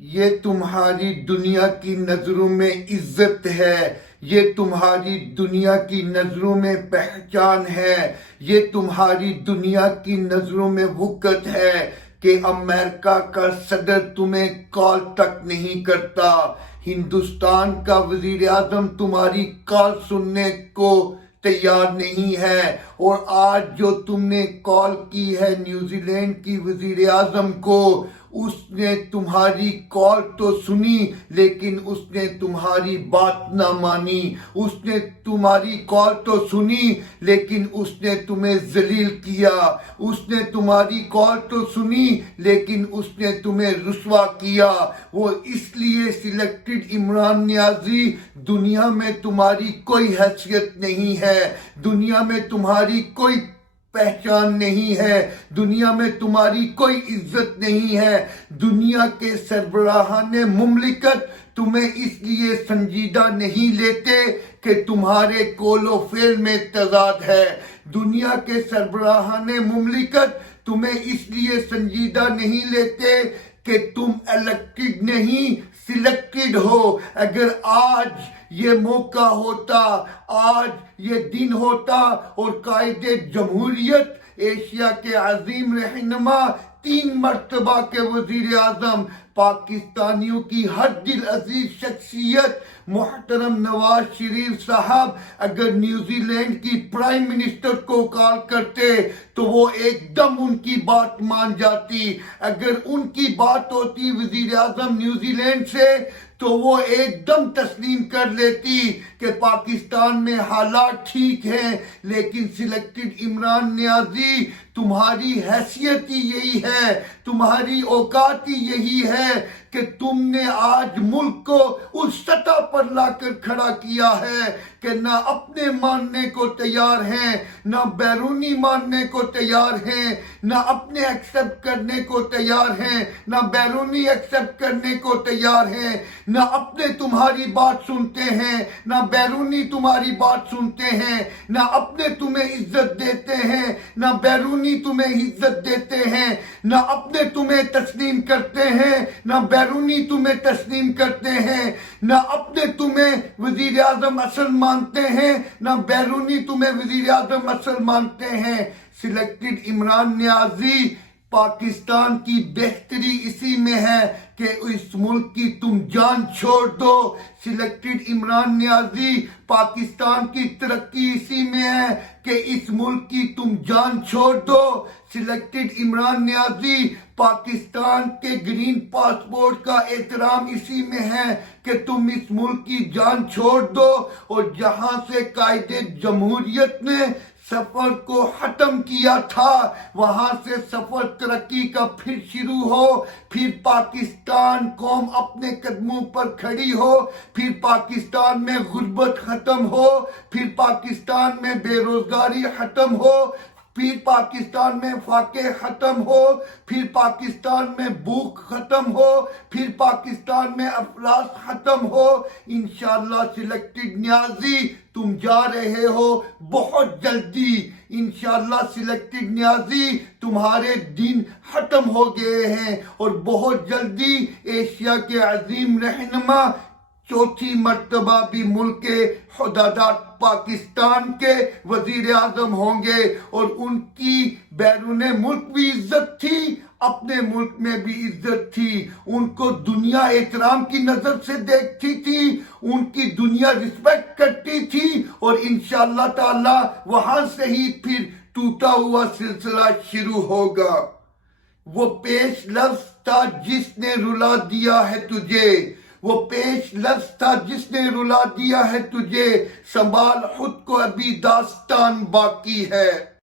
یہ تمہاری دنیا کی نظروں میں عزت ہے، یہ تمہاری دنیا کی نظروں میں پہچان ہے، یہ تمہاری دنیا کی نظروں میں وقت ہے کہ امریکہ کا صدر تمہیں کال تک نہیں کرتا، ہندوستان کا وزیر اعظم تمہاری کال سننے کو تیار نہیں ہے، اور آج جو تم نے کال کی ہے نیوزی لینڈ کی وزیر اعظم کو، اس نے تمہاری کال تو سنی لیکن اس نے تمہاری بات نہ مانی، اس نے تمہاری کال تو سنی لیکن اس نے تمہیں ذلیل کیا، اس نے تمہاری کال تو سنی لیکن اس نے تمہیں رسوا کیا۔ وہ اس لیے سلیکٹڈ عمران نیازی، دنیا میں تمہاری کوئی حیثیت نہیں ہے، دنیا میں تمہاری کوئی پہچان نہیں ہے، دنیا میں تمہاری کوئی عزت نہیں ہے، دنیا کے سربراہان مملکت تمہیں اس لیے سنجیدہ نہیں لیتے کہ تمہارے قول و فعل میں تضاد ہے، دنیا کے سربراہان مملکت تمہیں اس لیے سنجیدہ نہیں لیتے کہ تم الیکٹڈ نہیں سلیکٹڈ ہو۔ اگر آج یہ موقع ہوتا، آج یہ دن ہوتا اور قائد جمہوریت، ایشیا کے عظیم رہنما، 3 مرتبہ کے وزیر اعظم، پاکستانیوں کی ہر دل عزیز شخصیت محترم نواز شریف صاحب اگر نیوزی لینڈ کی پرائم منسٹر کو کال کرتے تو وہ ایک دم ان کی بات مان جاتی، اگر ان کی بات ہوتی وزیر اعظم نیوزی لینڈ سے تو وہ ایک دم تسلیم کر لیتی کہ پاکستان میں حالات ٹھیک ہیں، لیکن سلیکٹڈ عمران نیازی، تمہاری حیثیت ہی یہی ہے، تمہاری اوقات ہی یہی ہے کہ تم نے آج ملک کو اس سطح پر لا کر کھڑا کیا ہے کہ نہ اپنے ماننے کو تیار ہیں، نہ بیرونی ماننے کو تیار ہیں، نہ اپنے ایکسپٹ کرنے کو تیار ہیں، نہ بیرونی ایکسپٹ کرنے کو تیار ہیں، نہ اپنے تمہاری بات سنتے ہیں، نہ بیرونی تمہاری بات سنتے ہیں، نہ اپنے تمہیں عزت دیتے ہیں، نہ بیرونی تمہیں عزت دیتے ہیں، نہ اپنے تمہیں تسلیم کرتے ہیں، نہ بیرونی تمہیں تسلیم کرتے ہیں، نہ اپنے تمہیں وزیر اعظم اصل مانتے ہیں، نہ بیرونی تمہیں وزیر اعظم اصل مانتے ہیں۔ سلیکٹڈ عمران نیازی، پاکستان کی بہتری اسی میں ہے کہ اس ملک کی تم جان چھوڑ دو، سلیکٹڈ عمران نیازی، پاکستان کی ترقی اسی میں ہے کہ اس ملک کی تم جان چھوڑ دو، سلیکٹڈ عمران نیازی، پاکستان کے گرین پاسپورٹ کا احترام اسی میں ہے کہ تم اس ملک کی جان چھوڑ دو، اور جہاں سے قائد جمہوریت نے سفر کو ختم کیا تھا وہاں سے سفر ترقی کا پھر شروع ہو، پھر پاکستان قوم اپنے قدموں پر کھڑی ہو، پھر پاکستان میں غربت ختم ہو، پھر پاکستان میں بے روزگاری ختم ہو، پھر پاکستان میں فاقے ختم ہو، پھر پاکستان میں بھوک ختم ہو، پھر پاکستان میں افلاس ختم ہو۔ انشاءاللہ سلیکٹڈ نیازی، تم جا رہے ہو بہت جلدی، انشاءاللہ سلیکٹڈ نیازی، تمہارے دن ختم ہو گئے ہیں، اور بہت جلدی ایشیا کے عظیم رہنما 4تھی مرتبہ بھی ملک کے حدادات پاکستان کے وزیر اعظم ہوں گے، اور ان کی بیرون ملک بھی عزت تھی، اپنے ملک میں بھی عزت تھی، ان کو دنیا احترام کی نظر سے دیکھتی تھی، ان کی دنیا رسپیکٹ کرتی تھی، اور انشاءاللہ تعالی وہاں سے ہی پھر ٹوٹا ہوا سلسلہ شروع ہوگا۔ وہ پیش لفظ تھا جس نے رلا دیا ہے تجھے، وہ پیش لفظ تھا جس نے رلا دیا ہے تجھے، سنبھال خود کو ابھی داستان باقی ہے۔